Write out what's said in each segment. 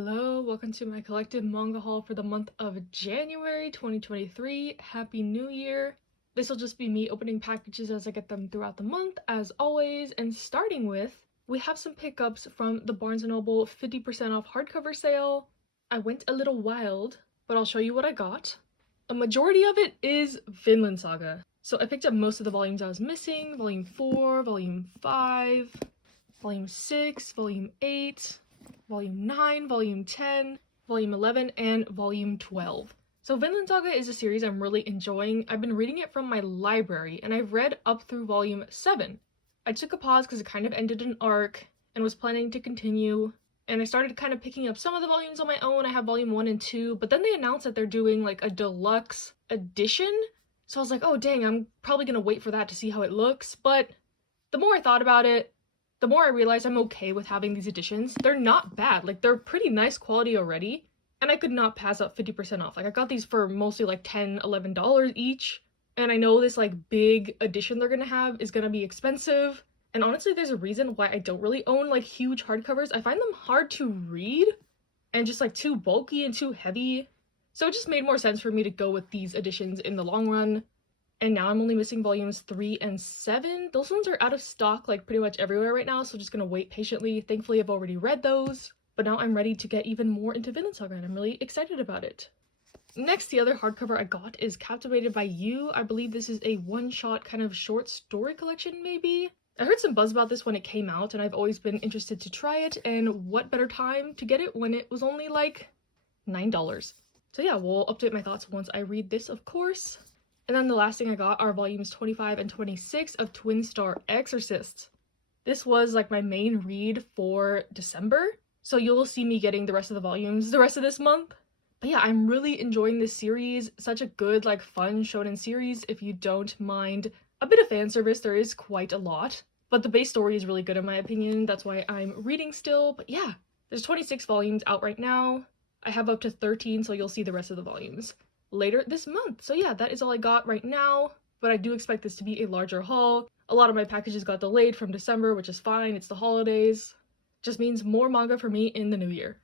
Hello, welcome to my collective manga haul for the month of January 2023. Happy New Year! This will just be me opening packages as I get them throughout the month, as always, and starting with, we have some pickups from the Barnes & Noble 50% off hardcover sale. I went a little wild, but I'll show you what I got. A majority of it is Vinland Saga. So I picked up most of the volumes I was missing, Volume 4, Volume 5, Volume 6, Volume 8, Volume 9, Volume 10, Volume 11, and Volume 12. So Vinland Saga is a series I'm really enjoying. I've been reading it from my library, and I've read up through Volume 7. I took a pause because it kind of ended an arc, and was planning to continue, and I started kind of picking up some of the volumes on my own. I have Volume 1 and 2, but then they announced that they're doing like a deluxe edition, so I was like, oh dang, I'm probably gonna wait for that to see how it looks, but the more I thought about it, the more I realized I'm okay with having these editions. They're not bad, like they're pretty nice quality already, and I could not pass up 50% off. Like I got these for mostly like $10, $11 each, and I know this like big edition they're gonna have is gonna be expensive, and honestly there's a reason why I don't really own like huge hardcovers. I find them hard to read, and just like too bulky and too heavy, so it just made more sense for me to go with these editions in the long run. And now I'm only missing volumes 3 and 7. Those ones are out of stock like pretty much everywhere right now, so just gonna wait patiently. Thankfully I've already read those, but now I'm ready to get even more into Vinland Saga and I'm really excited about it. Next, the other hardcover I got is Captivated by You. I believe this is a one-shot kind of short story collection maybe? I heard some buzz about this when it came out and I've always been interested to try it, and what better time to get it when it was only like $9. So yeah, we'll update my thoughts once I read this, of course. And then the last thing I got are volumes 25 and 26 of Twin Star Exorcists. This was like my main read for December, so you'll see me getting the rest of the volumes the rest of this month. But yeah, I'm really enjoying this series. Such a good, like, fun shonen series. If you don't mind a bit of fan service, there is quite a lot. But the base story is really good in my opinion. That's why I'm reading still. But yeah, there's 26 volumes out right now. I have up to 13, so you'll see the rest of the volumes later this month. So yeah, that is all I got right now, but I do expect this to be a larger haul. A lot of my packages got delayed from December, which is fine. It's the holidays. Just means more manga for me in the new year.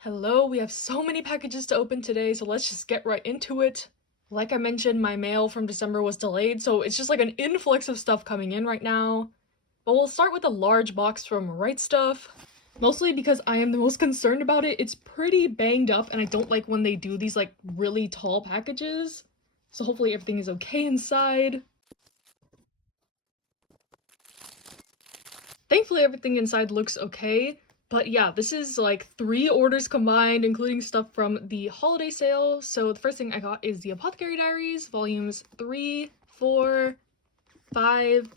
Hello, we have so many packages to open today, so let's just get right into it. Like I mentioned, my mail from December was delayed, so it's just like an influx of stuff coming in right now. But we'll start with a large box from rightstuff. Mostly because I am the most concerned about it. It's pretty banged up and I don't like when they do these like really tall packages. So hopefully everything is okay inside. Thankfully everything inside looks okay. But yeah, this is like 3 orders combined, including stuff from the holiday sale. So the first thing I got is the Apothecary Diaries, volumes 3, 4, 5,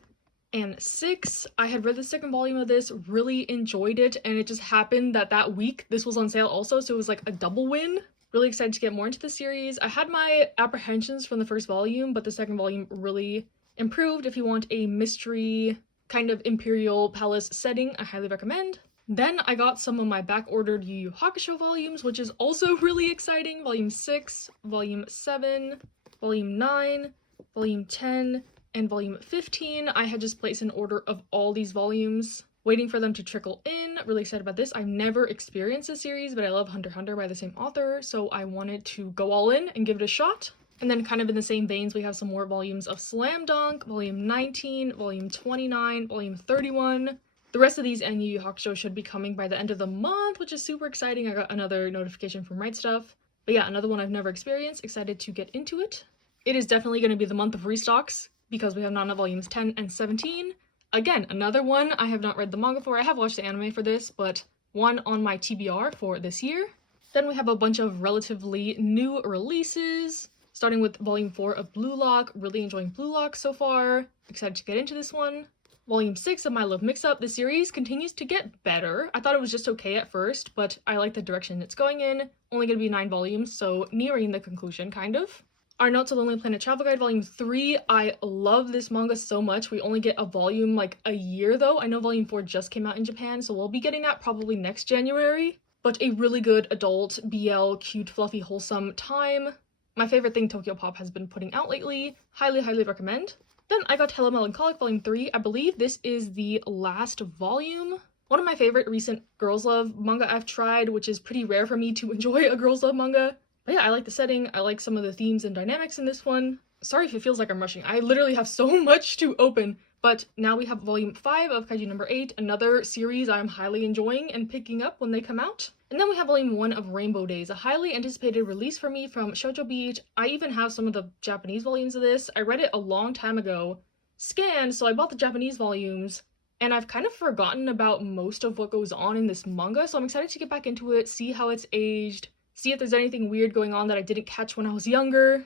and 6. I had read the second volume of this, really enjoyed it, and it just happened that that week this was on sale also, so it was like a double win. Really excited to get more into the series. I had my apprehensions from the first volume, but the second volume really improved. If you want a mystery kind of Imperial Palace setting, I highly recommend. Then I got some of my back-ordered Yu Yu Hakusho volumes, which is also really exciting. Volume 6, Volume 7, Volume 9, Volume 10, and Volume 15. I had just placed an order of all these volumes, waiting for them to trickle in. Really excited about this. I've never experienced this series, but I love Hunter x Hunter by the same author, so I wanted to go all in and give it a shot. And then kind of in the same veins, we have some more volumes of Slam Dunk, Volume 19, Volume 29, Volume 31. The rest of these and Yu Yu Hakusho should be coming by the end of the month, which is super exciting. I got another notification from rightstuff. But yeah, another one I've never experienced. Excited to get into it. It is definitely going to be the month of restocks, because we have Nana volumes 10 and 17. Again, another one I have not read the manga for. I have watched the anime for this, but one on my TBR for this year. Then we have a bunch of relatively new releases, starting with volume 4 of Blue Lock. Really enjoying Blue Lock so far. Excited to get into this one. Volume 6 of My Love Mix-Up. The series continues to get better. I thought it was just okay at first, but I like the direction it's going in. Only gonna be 9 volumes, so nearing the conclusion, kind of. Our Notes of Lonely Planet Travel Guide Volume 3. I love this manga so much. We only get a volume like a year though. I know Volume 4 just came out in Japan, so we'll be getting that probably next January. But a really good adult, BL, cute, fluffy, wholesome time. My favorite thing Tokyo Pop has been putting out lately. Highly, highly recommend. Then I got Hello Melancholic Volume 3. I believe this is the last volume One of my favorite recent girls love manga I've tried, which is pretty rare for me to enjoy a girls love manga. But yeah, I like the setting, I like some of the themes and dynamics in this one. Sorry if it feels like I'm rushing, I literally have so much to open. But now we have volume 5 of Kaiju number 8, another series I'm highly enjoying and picking up when they come out. And then we have volume 1 of Rainbow Days, a highly anticipated release for me from Shoujo Beach. I even have some of the Japanese volumes of this. I read it a long time ago, scanned, so I bought the Japanese volumes. And I've kind of forgotten about most of what goes on in this manga, so I'm excited to get back into it, see how it's aged, see if there's anything weird going on that I didn't catch when I was younger.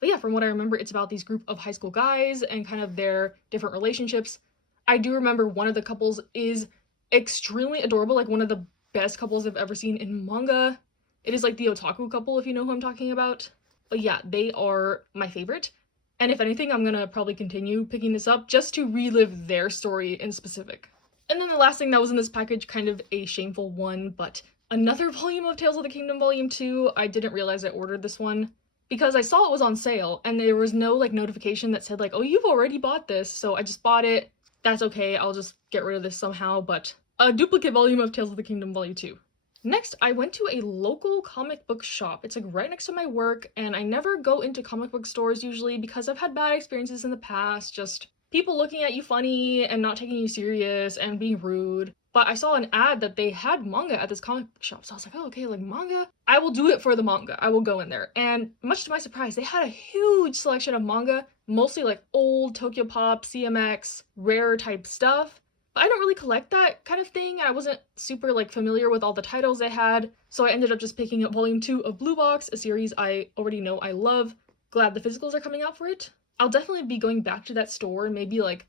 But yeah, from what I remember, it's about these group of high school guys and kind of their different relationships. I do remember one of the couples is extremely adorable, like one of the best couples I've ever seen in manga. It is like the otaku couple, if you know who I'm talking about. But yeah, they are my favorite. And if anything, I'm gonna probably continue picking this up just to relive their story in specific. And then the last thing that was in this package, kind of a shameful one, but another volume of Tales of the Kingdom Volume 2. I didn't realize I ordered this one because I saw it was on sale and there was no like notification that said like, oh, you've already bought this. So I just bought it. That's okay, I'll just get rid of this somehow, but a duplicate volume of Tales of the Kingdom Volume 2. Next, I went to a local comic book shop. It's like right next to my work, and I never go into comic book stores usually because I've had bad experiences in the past, just people looking at you funny and not taking you serious and being rude. But I saw an ad that they had manga at this comic book shop, so I was like, oh, okay, like manga? I will do it for the manga. I will go in there. And much to my surprise, they had a huge selection of manga, mostly like old Tokyo Pop, CMX, rare type stuff. But I don't really collect that kind of thing, and I wasn't super like familiar with all the titles they had, so I ended up just picking up volume 2 of Blue Box, a series I already know I love. Glad the physicals are coming out for it. I'll definitely be going back to that store and maybe like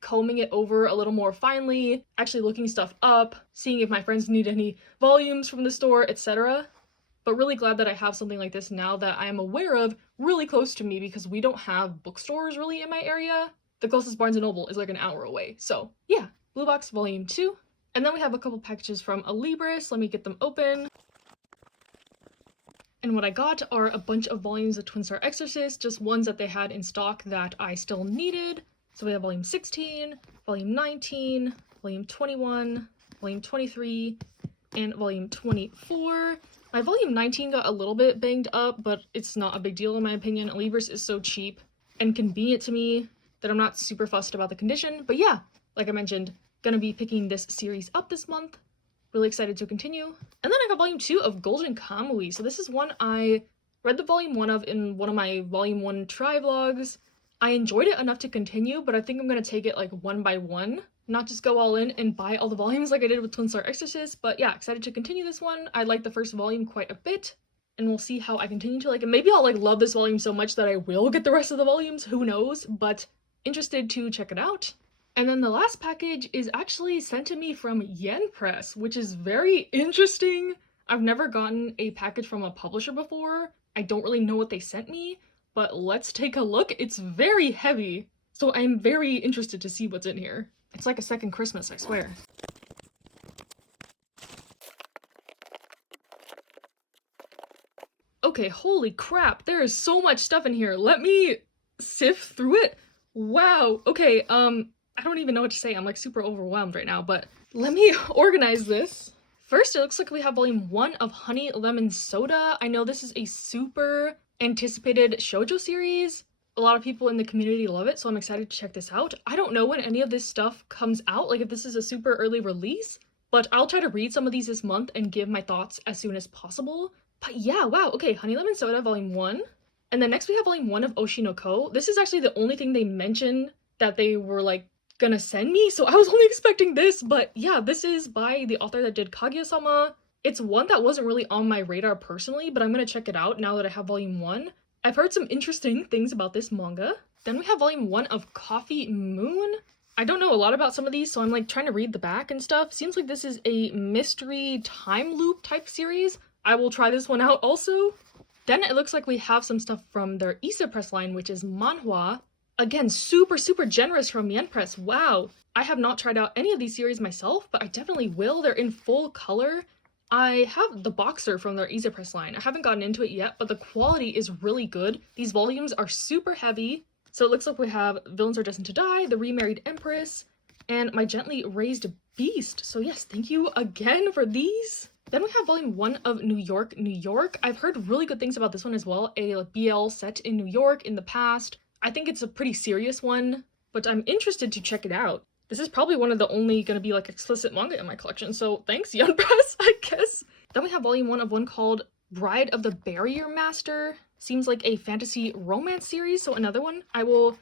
combing it over a little more finely, actually looking stuff up, seeing if my friends need any volumes from the store, etc. But really glad that I have something like this now that I am aware of really close to me because we don't have bookstores really in my area. The closest Barnes & Noble is like an hour away, so yeah. Blue Box Volume 2. And then we have a couple packages from Alibris. Let me get them open. And what I got are a bunch of volumes of Twin Star Exorcist, just ones that they had in stock that I still needed. So we have Volume 16, Volume 19, Volume 21, Volume 23, and Volume 24. My Volume 19 got a little bit banged up, but it's not a big deal in my opinion. Alibris is so cheap and convenient to me that I'm not super fussed about the condition. But yeah, like I mentioned, gonna be picking this series up this month. Really excited to continue. And then I got volume 2 of Golden Kamui. So this is one I read the volume 1 of in one of my volume 1 try vlogs. I enjoyed it enough to continue, but I think I'm gonna take it like one by one, not just go all in and buy all the volumes like I did with Twin Star Exorcist. But yeah, excited to continue this one. I like the first volume quite a bit, and we'll see how I continue to like it. Maybe I'll like love this volume so much that I will get the rest of the volumes, who knows, but interested to check it out. And then the last package is actually sent to me from Yen Press, which is very interesting. I've never gotten a package from a publisher before. I don't really know what they sent me, but let's take a look. It's very heavy, so I'm very interested to see what's in here. It's like a second Christmas, I swear. Okay, holy crap, there is so much stuff in here. Let me sift through it. Wow, okay, I don't even know what to say. I'm like super overwhelmed right now, but let me organize this. First, it looks like we have volume 1 of Honey Lemon Soda. I know this is a super anticipated shoujo series. A lot of people in the community love it, so I'm excited to check this out. I don't know when any of this stuff comes out, like if this is a super early release, but I'll try to read some of these this month and give my thoughts as soon as possible. But yeah, wow, okay, Honey Lemon Soda volume 1. And then next we have volume 1 of Oshinoko. This is actually the only thing they mentioned that they were like gonna send me, so I was only expecting this, but yeah, this is by the author that did Kaguya-sama. It's one that wasn't really on my radar personally, but I'm gonna check it out now that I have volume 1. I've heard some interesting things about this manga. Then we have volume 1 of Coffee Moon. I don't know a lot about some of these, so I'm like trying to read the back and stuff. Seems like this is a mystery time loop type series. I will try this one out also. Then it looks like we have some stuff from their Issa Press line, which is manhwa. Again, super generous from Yen Press. Wow. I have not tried out any of these series myself, but I definitely will. They're in full color. I have the boxer from their Issa Press line. I haven't gotten into it yet, but the quality is really good. These volumes are super heavy. So it looks like we have Villains Are Destined to Die, The Remarried Empress, and My Gently Raised beast. So yes, thank you again for these. Then we have volume 1 of New York, New York. I've heard really good things about this one as well. A like, BL set in New York in the past. I think it's a pretty serious one, but I'm interested to check it out. This is probably one of the only gonna be like explicit manga in my collection, so thanks, Young Press, I guess. Then we have volume 1 of one called Bride of the Barrier Master. Seems like a fantasy romance series, so another one I will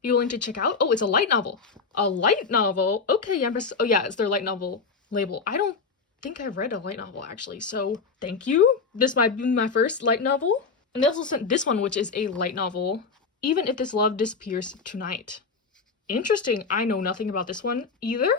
be willing to check out. Oh, it's a light novel. A light novel? Okay, Young Press. Oh yeah, it's their light novel label. I don't think I've read a light novel actually, so thank you. This might be my first light novel. And they also sent this one, which is a light novel. Even If This Love Disappears Tonight. Interesting. I know nothing about this one either.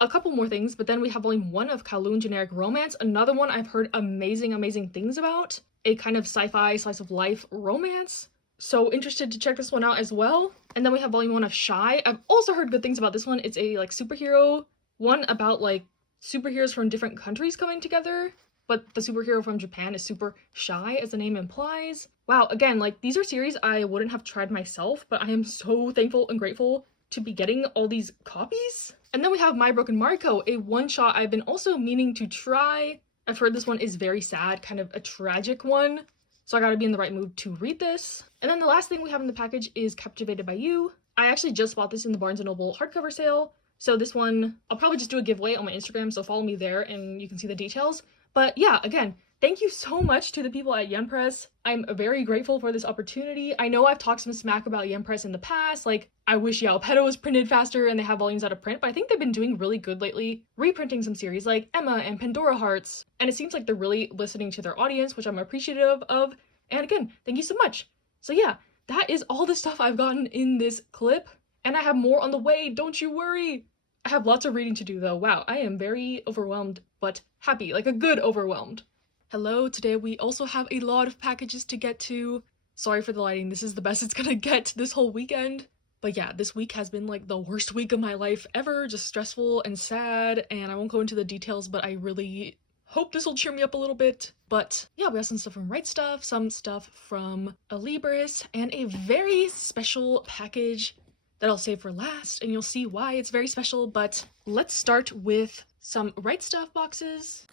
A couple more things, but then we have volume 1 of Kowloon Generic Romance, another one I've heard amazing things about. A kind of sci-fi slice of life romance. So interested to check this one out as well. And then we have volume 1 of Shy. I've also heard good things about this one. It's a like superhero one about like superheroes from different countries coming together, but the superhero from Japan is super shy, as the name implies. Wow, again, like these are series I wouldn't have tried myself, but I am so thankful and grateful to be getting all these copies. And then we have My Broken Mariko, a one-shot I've been also meaning to try. I've heard this one is very sad, kind of a tragic one, so I gotta be in the right mood to read this. And then the last thing we have in the package is Captivated by You. I actually just bought this in the Barnes & Noble hardcover sale, so this one, I'll probably just do a giveaway on my Instagram, so follow me there and you can see the details. But yeah, again, thank you so much to the people at Yen Press. I'm very grateful for this opportunity. I know I've talked some smack about Yen Press in the past, like I wish Yaopedo was printed faster and they have volumes out of print, but I think they've been doing really good lately, reprinting some series like Emma and Pandora Hearts, and it seems like they're really listening to their audience, which I'm appreciative of. And again, thank you so much. So yeah, that is all the stuff I've gotten in this clip. And I have more on the way, don't you worry! I have lots of reading to do though. Wow, I am very overwhelmed, but happy, like a good overwhelmed. Hello, today we also have a lot of packages to get to. Sorry for the lighting, this is the best it's gonna get this whole weekend. But yeah, this week has been like the worst week of my life ever, just stressful and sad, and I won't go into the details, but I really hope this will cheer me up a little bit. But yeah, we have some stuff from Right Stuff, some stuff from Alibris, and a very special package that I'll save for last, and you'll see why it's very special. But let's start with some Right Stuff boxes.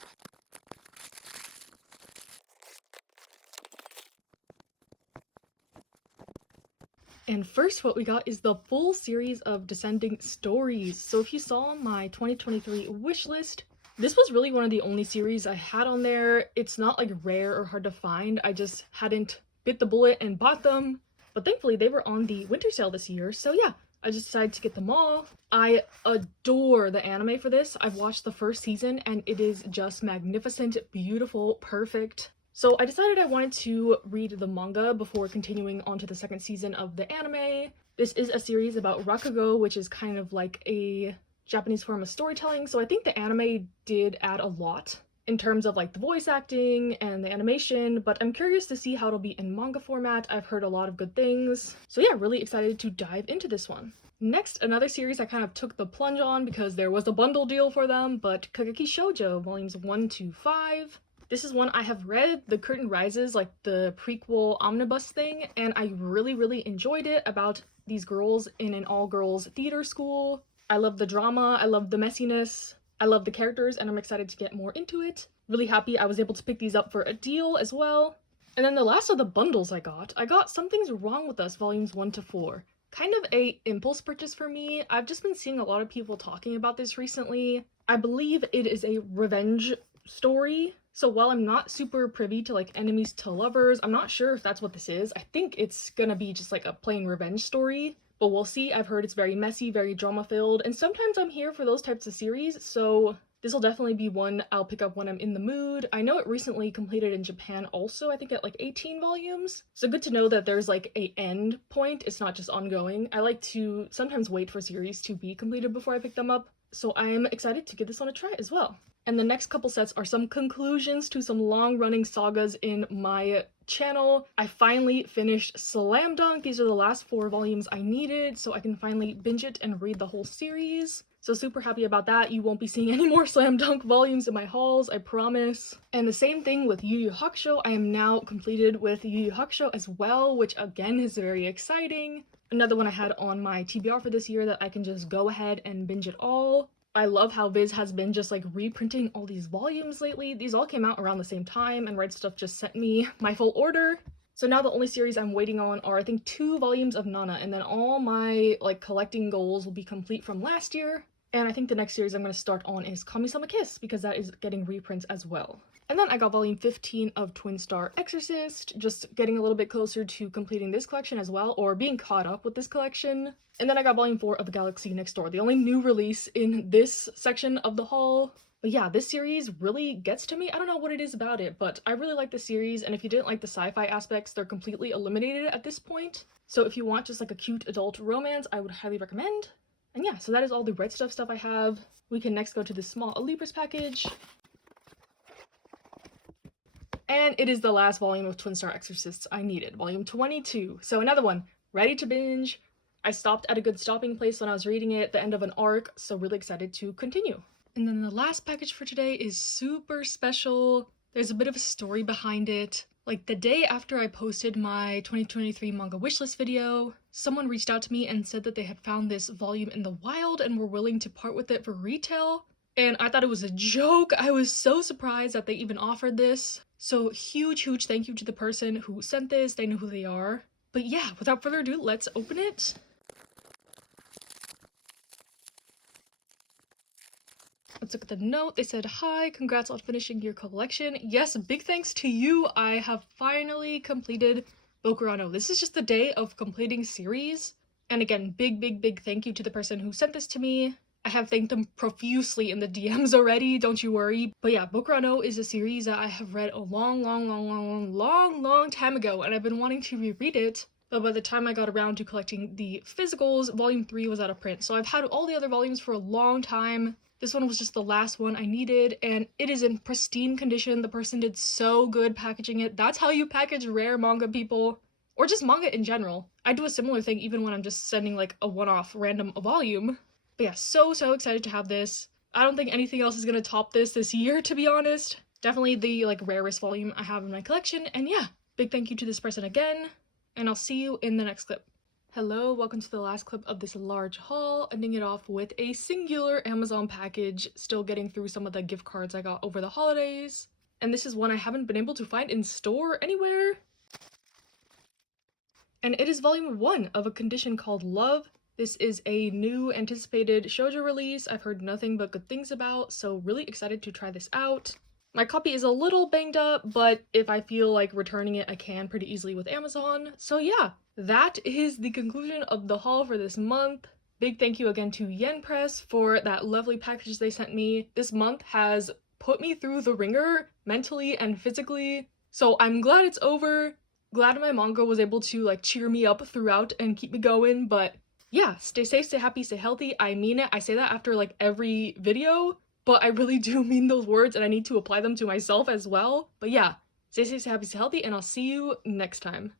And first, what we got is the full series of Descending Stories. So if you saw my 2023 wish list, this was really one of the only series I had on there. It's not like rare or hard to find, I just hadn't bit the bullet and bought them. But thankfully they were on the winter sale this year, so yeah, I just decided to get them all. I adore the anime for this. I've watched the first season and it is just magnificent, beautiful, perfect. So I decided I wanted to read the manga before continuing on to the second season of the anime. This is a series about rakugo, which is kind of like a Japanese form of storytelling, so I think the anime did add a lot in terms of like the voice acting and the animation, but I'm curious to see how it'll be in manga format. I've heard a lot of good things. So yeah, really excited to dive into this one. Next, another series I kind of took the plunge on because there was a bundle deal for them, but Kageki Shoujo volumes 1 to 5. This is one I have read, The Curtain Rises, like the prequel omnibus thing, and I really enjoyed it, about these girls in an all-girls theater school. I love the drama, I love the messiness, I love the characters, and I'm excited to get more into it. Really happy I was able to pick these up for a deal as well. And then the last of the bundles I got Something's Wrong With Us volumes 1 to 4. Kind of a impulse purchase for me. I've just been seeing a lot of people talking about this recently. I believe it is a revenge story. So while I'm not super privy to like enemies to lovers, I'm not sure if that's what this is. I think it's gonna be just like a plain revenge story, but we'll see. I've heard it's very messy, very drama filled, and sometimes I'm here for those types of series, so this will definitely be one I'll pick up when I'm in the mood. I know it recently completed in Japan also, I think at like 18 volumes. So good to know that there's like a end point, it's not just ongoing. I like to sometimes wait for series to be completed before I pick them up, so I'm excited to give this one a try as well. And the next couple sets are some conclusions to some long-running sagas in my channel. I finally finished Slam Dunk. These are the last 4 volumes I needed, so I can finally binge it and read the whole series. So super happy about that. You won't be seeing any more Slam Dunk volumes in my hauls, I promise. And the same thing with Yu Yu Hakusho. I am now completed with Yu Yu Hakusho as well, which again is very exciting. Another one I had on my TBR for this year that I can just go ahead and binge it all. I love how Viz has been just like reprinting all these volumes lately. These all came out around the same time, and Right Stuff just sent me my full order. So now the only series I'm waiting on are I think 2 volumes of Nana, and then all my like collecting goals will be complete from last year. And I think the next series I'm going to start on is Kami-sama Kiss, because that is getting reprints as well. And then I got volume 15 of Twin Star Exorcist, just getting a little bit closer to completing this collection as well, or being caught up with this collection. And then I got volume 4 of Galaxy Next Door, the only new release in this section of the haul. But yeah, this series really gets to me. I don't know what it is about it, but I really like the series, and if you didn't like the sci-fi aspects, they're completely eliminated at this point. So if you want just like a cute adult romance, I would highly recommend. And yeah, so that is all the Right Stuff stuff I have. We can next go to the small Alibris package. And it is the last volume of Twin Star Exorcists I needed, volume 22. So another one, ready to binge. I stopped at a good stopping place when I was reading it, the end of an arc, so really excited to continue. And then the last package for today is super special. There's a bit of a story behind it. Like the day after I posted my 2023 manga wishlist video, someone reached out to me and said that they had found this volume in the wild and were willing to part with it for retail. And I thought it was a joke. I was so surprised that they even offered this. So huge thank you to the person who sent this. They know who they are. But yeah, without further ado, let's open it. Let's look at the note. They said, "Hi, congrats on finishing your collection. Yes, big thanks to you. I have finally completed Bokurano. This is just the day of completing series. And again, big thank you to the person who sent this to me. I have thanked them profusely in the DMs already, don't you worry. But yeah, Bokurano is a series that I have read a long time ago, and I've been wanting to reread it. But by the time I got around to collecting the physicals, volume 3 was out of print. So I've had all the other volumes for a long time. This one was just the last one I needed, and it is in pristine condition. The person did so good packaging it. That's how you package rare manga, people. Or just manga in general. I do a similar thing even when I'm just sending like a one-off random volume. But yeah, so excited to have this. I don't think anything else is gonna top this year, to be honest. Definitely the like rarest volume I have in my collection, and yeah, big thank you to this person again, and I'll see you in the next clip. Hello, welcome to the last clip of this large haul, ending it off with a singular Amazon package, still getting through some of the gift cards I got over the holidays. And this is one I haven't been able to find in store anywhere. And it is volume 1 of a condition called Love. This is a new anticipated shoujo release I've heard nothing but good things about, so really excited to try this out. My copy is a little banged up, but if I feel like returning it, I can pretty easily with Amazon. So yeah, that is the conclusion of the haul for this month. Big thank you again to Yen Press for that lovely package they sent me. This month has put me through the ringer, mentally and physically, so I'm glad it's over. Glad my manga was able to like cheer me up throughout and keep me going, but yeah, stay safe, stay happy, stay healthy. I mean it. I say that after like every video, but I really do mean those words, and I need to apply them to myself as well. But yeah, stay safe, stay happy, stay healthy, and I'll see you next time.